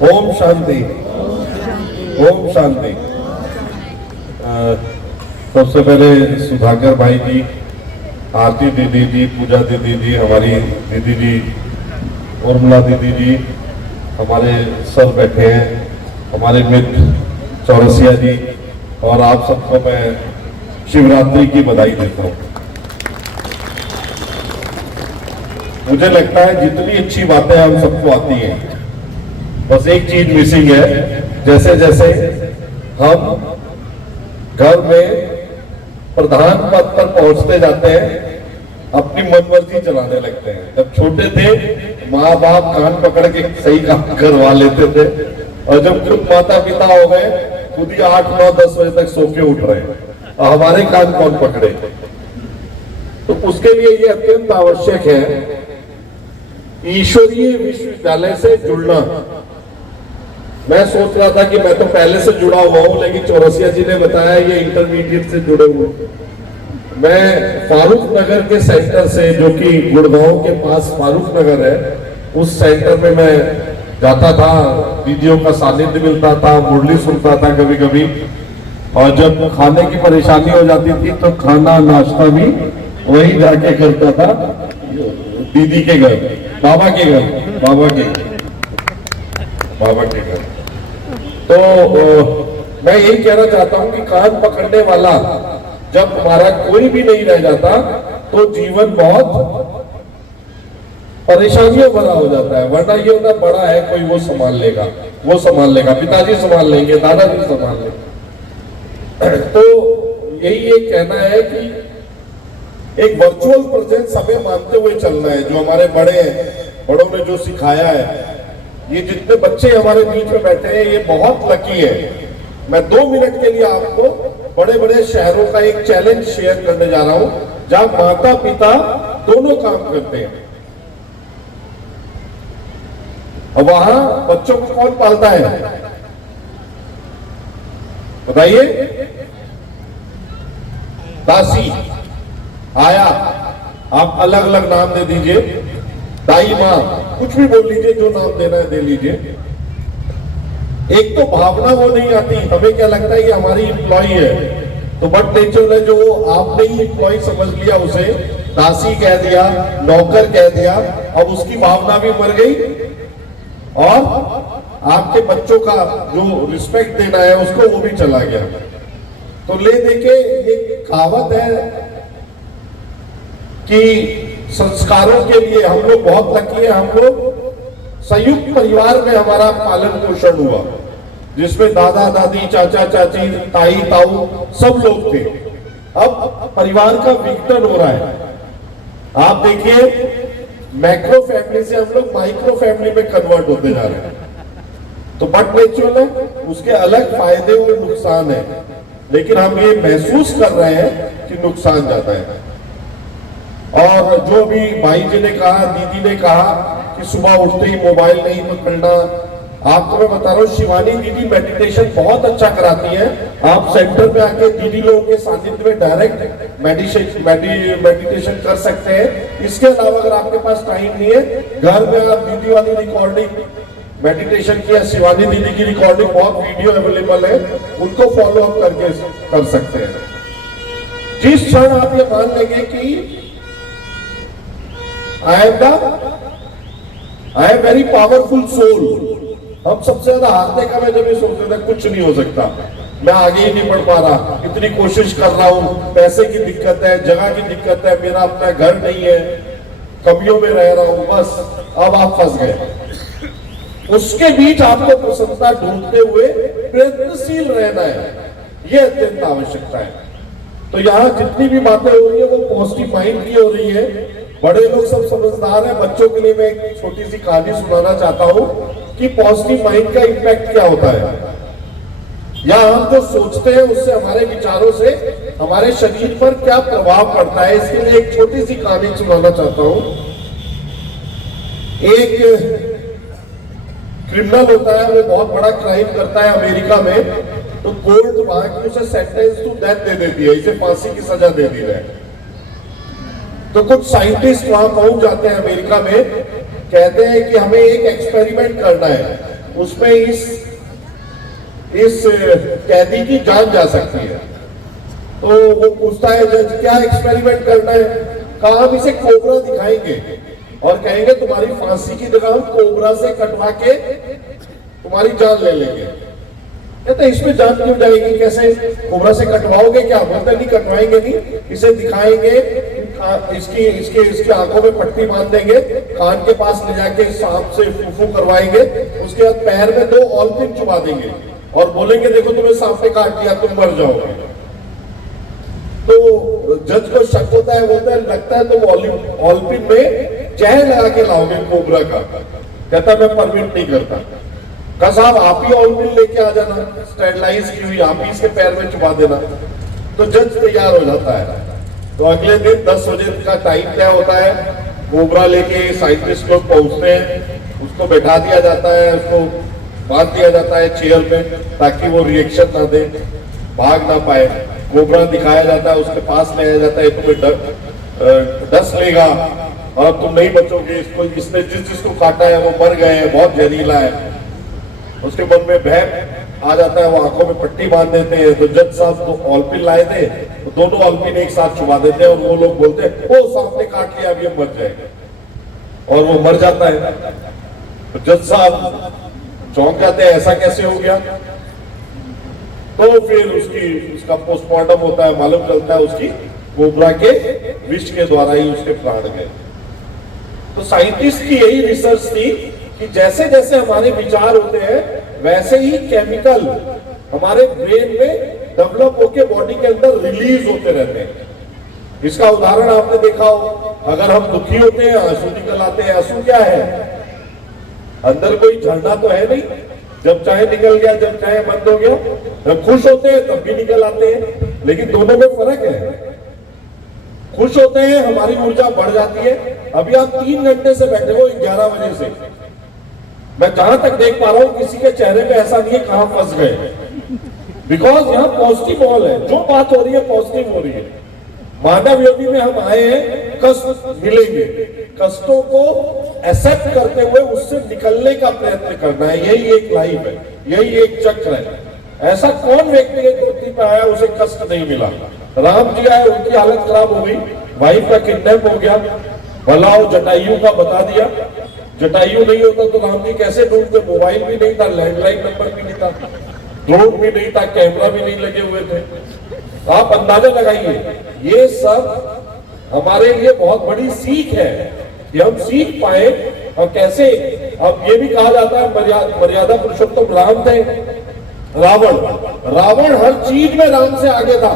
ओम शांति, ओम शांति। सबसे पहले सुधाकर भाई जी, आरती दीदी जी, पूजा दीदी जी, हमारी दीदी जी उर्मिला दीदी जी, हमारे सर बैठे हैं, हमारे मित्र चौरसिया जी, और आप सबको मैं शिवरात्रि की बधाई देता हूँ। मुझे लगता है जितनी अच्छी बातें हम सबको आती हैं, बस एक चीज मिसिंग है। जैसे जैसे हम घर में प्रधान पद पर पहुंचते जाते हैं, अपनी मनमर्जी चलाने लगते हैं। जब छोटे थे माँ बाप कान पकड़ के सही काम करवा लेते थे, और जब खुद माता पिता हो गए, खुद ही 8, 9, 10 बजे तक सो के उठ रहे हैं, और हमारे कान कौन पकड़े। तो उसके लिए ये अत्यंत आवश्यक है ईश्वरीय विश्वविद्यालय से जुड़ना। मैं सोच रहा था कि मैं तो पहले से जुड़ा हुआ हूं, लेकिन चौरसिया जी ने बताया ये इंटरमीडिएट से जुड़े हुए। मैं फारूक नगर के सेंटर से, जो कि गुड़गांव के पास फारूक नगर है, उस सेंटर में मैं जाता था, दीदियों का सानिध्य मिलता था, मुरली सुनता था कभी कभी, और जब खाने की परेशानी हो जाती थी तो खाना नाश्ता भी वही जाके करता था, दीदी के घर, बाबा के घर, बाबा के घर। तो मैं यही कहना चाहता हूं कि कान पकड़ने वाला जब हमारा कोई भी नहीं रह जाता तो जीवन बहुत परेशानियों भरा हो जाता है। वरना ये होता बड़ा है कोई, वो संभाल लेगा, पिताजी संभाल लेंगे, दादाजी संभाल लेंगे। तो यही एक कहना है कि एक वर्चुअल प्रेजेंस हमें मानते हुए चलना है। जो हमारे बड़ों ने जो सिखाया है, ये जितने बच्चे हमारे बीच में बैठे हैं, ये बहुत लकी है। मैं 2 मिनट के लिए आपको बड़े बड़े शहरों का एक चैलेंज शेयर करने जा रहा हूं, जहां माता पिता दोनों काम करते हैं। अब वहां बच्चों को कौन पालता है बताइए? दासी, आया, आप अलग अलग नाम दे दीजिए, दाई माँ, कुछ भी बोल लीजिए, जो नाम देना है दे लीजिए। एक तो भावना वो नहीं आती, हमें क्या लगता है कि हमारी एम्प्लॉय है, तो बट नेचुरल है, जो आपने ही एम्प्लॉय समझ लिया, उसे दासी कह दिया, नौकर कह दिया, अब उसकी भावना भी मर गई, और आपके बच्चों का जो रिस्पेक्ट देना है उसको, वो भी चला गया। तो ले देके ये कहावत है कि संस्कारों के लिए हम लोग बहुत लकी है। हम लोग संयुक्त परिवार में हमारा पालन पोषण हुआ, जिसमें दादा दादी, चाचा चाची, ताई ताऊ सब लोग थे। अब परिवार का विघटन हो रहा है। आप देखिए, मैक्रो फैमिली से हम लोग माइक्रो फैमिली में कन्वर्ट होते जा रहे हैं। तो बट नेचुरल है, उसके अलग फायदे और नुकसान है, लेकिन हम ये महसूस कर रहे हैं कि नुकसान ज्यादा है। और जो भी भाई जी ने कहा, दीदी ने कहा कि सुबह उठते ही मोबाइल नहीं पकड़ना, आपको मैं बता रहा हूँ, शिवानी दीदी मेडिटेशन बहुत अच्छा कराती है। आप सेंटर में आके दीदी लोगों के सानिध्य में डायरेक्ट मेडिटेशन कर सकते हैं। इसके अलावा अगर आपके पास टाइम नहीं है, घर में आप दीदी वाली रिकॉर्डिंग मेडिटेशन की, शिवानी दीदी की रिकॉर्डिंग, बहुत वीडियो अवेलेबल है, उनको फॉलो अप करके कर सकते हैं। जिस क्षण आप ये मान लेंगे कि I am very powerful soul, हम सबसे ज्यादा हारने का मैं जब ये सोचते थे कुछ नहीं हो सकता, मैं आगे ही नहीं बढ़ पा रहा, इतनी कोशिश कर रहा हूं, पैसे की दिक्कत है, जगह की दिक्कत है, मेरा अपना घर नहीं है, कमियों में रह रहा हूं, बस अब आप फंस गए। उसके बीच आपको प्रसन्नता ढूंढते हुए प्रयत्नशील रहना है, यह अत्यंत आवश्यकता है। तो यहाँ जितनी भी बातें हो रही है वो पॉजिटिव माइंड की हो रही है। बड़े लोग सब समझदार हैं, बच्चों के लिए मैं एक छोटी सी कहानी सुनाना चाहता हूं कि पॉजिटिव माइंड का इम्पैक्ट क्या होता है, या हम जो सोचते हैं उससे, हमारे विचारों से हमारे शरीर पर क्या प्रभाव पड़ता है। इसके लिए एक छोटी सी कहानी सुनाना चाहता हूं। एक क्रिमिनल होता है, वो बहुत बड़ा क्राइम करता है अमेरिका में, तो कोर्ट वहां की उसे सेंटेंस टू डेथ दे देती है, इसे फांसी की सजा दे दी है। तो कुछ साइंटिस्ट वहां पहुंच जाते हैं अमेरिका में, कहते हैं कि हमें एक एक्सपेरिमेंट करना है उसमें इस कैदी की जान जा सकती है। तो वो पूछता है जज क्या एक्सपेरिमेंट करना है? कहा हम इसे कोबरा दिखाएंगे और कहेंगे तुम्हारी फांसी की जगह हम कोबरा से कटवा के तुम्हारी जान ले लेंगे। कहते इसमें जान क्यों जाएगी, कैसे कोबरा से कटवाओगे? क्या बोलते नहीं कटवाएंगे नहीं, इसे दिखाएंगे, इसकी आंखों में पट्टी बांध देंगे, कान के पास ले जाके सांप से फूफू करवाएंगे, उसके बाद पैर में 2 ऑलपिन चुबा देंगे और बोलेंगे देखो तुम्हें सांप ने काट दिया, तुम मर जाओगे। तो जज को शक होता है, बोलता है लगता है तुम ऑलपिन में जहर लगा के लाओगे कोबरा का। कहता मैं परमिट नहीं करता। कहा साहब आप ही ऑलपिन लेके आ जाना, स्टेरलाइज की हुई, आप ही इसके पैर में चुबा देना। तो जज तैयार हो जाता है। तो अगले दिन 10 बजे का टाइम तय होता है, कोबरा लेके साइंटिस्ट लोग पहुंचते हैं, उसको बैठा दिया जाता है, उसको बांध दिया जाता है चेयर पे ताकि वो रिएक्शन ना दे, भाग ना पाए। कोबरा दिखाया जाता है, उसके पास ले जाया जाता है, तुम्हें डस लेगा और अब तुम नहीं बचोगे, इसको इसने जिसको काटा है वो मर गए हैं, बहुत जहरीला है। उसके मन में भय आ जाता है, वो आंखों में पट्टी बांध देते हैं। तो जज साहब तो ऑलपिन लाए थे, तो दोनों ऑलपिन एक साथ छुपा देते हैं और वो लोग बोलते हैं वो सांप ने काट लिया, अब ये मर जाएगा, और वो मर जाता है। तो जज साहब चौंक जाते हैं ऐसा कैसे हो गया। तो फिर उसका पोस्टमार्टम होता है, मालूम चलता है उसकी कोबरा के विष के द्वारा ही उसके प्राण गए। तो साइंटिस्ट की यही रिसर्च थी कि जैसे जैसे हमारे विचार होते हैं वैसे ही केमिकल हमारे ब्रेन में डेवलप होकर बॉडी के अंदर रिलीज होते रहते हैं। इसका उदाहरण आपने देखा हो, अगर हम दुखी होते हैं आंसू निकल आते हैं। आंसू क्या है? अंदर कोई झरना तो है नहीं, जब चाहे निकल गया, जब चाहे बंद हो गया। जब खुश होते हैं तब भी निकल आते हैं, लेकिन दोनों में फर्क है। खुश होते हैं हमारी ऊर्जा बढ़ जाती है। अभी आप 3 घंटे से बैठे हो 11 बजे से, मैं जहां तक देख पा रहा हूं किसी के चेहरे पे ऐसा नहीं है कहां फंस गए, बिकॉज यहाँ पॉजिटिव मॉल है, जो बात हो रही है पॉजिटिव हो रही है। मानव योनि में हम आए हैं, कष्ट मिलेंगे, कष्टों को एक्सेप्ट करते हुए उससे निकलने का प्रयत्न करना है। यही एक लाइफ है, यही एक चक्र है। ऐसा कौन व्यक्ति है धरती पे आया उसे कष्ट नहीं मिला? राम जी आए, उनकी हालत खराब हो गई, वाइफ का किडनैप हो गया, भलाओ जटायु का बता दिया। जटायु नहीं होता तो राम जी कैसे ढूंढते? मोबाइल भी नहीं था, लैंडलाइन नंबर भी नहीं था, ड्रोन भी नहीं था, कैमरा भी नहीं लगे हुए थे। आप अंदाजा लगाइए, ये सब हमारे लिए बहुत बड़ी सीख है कि हम सीख पाए। और कैसे, अब ये भी कहा जाता है मर्यादा पुरुषोत्तम राम थे। रावण हर चीज में राम से आगे था।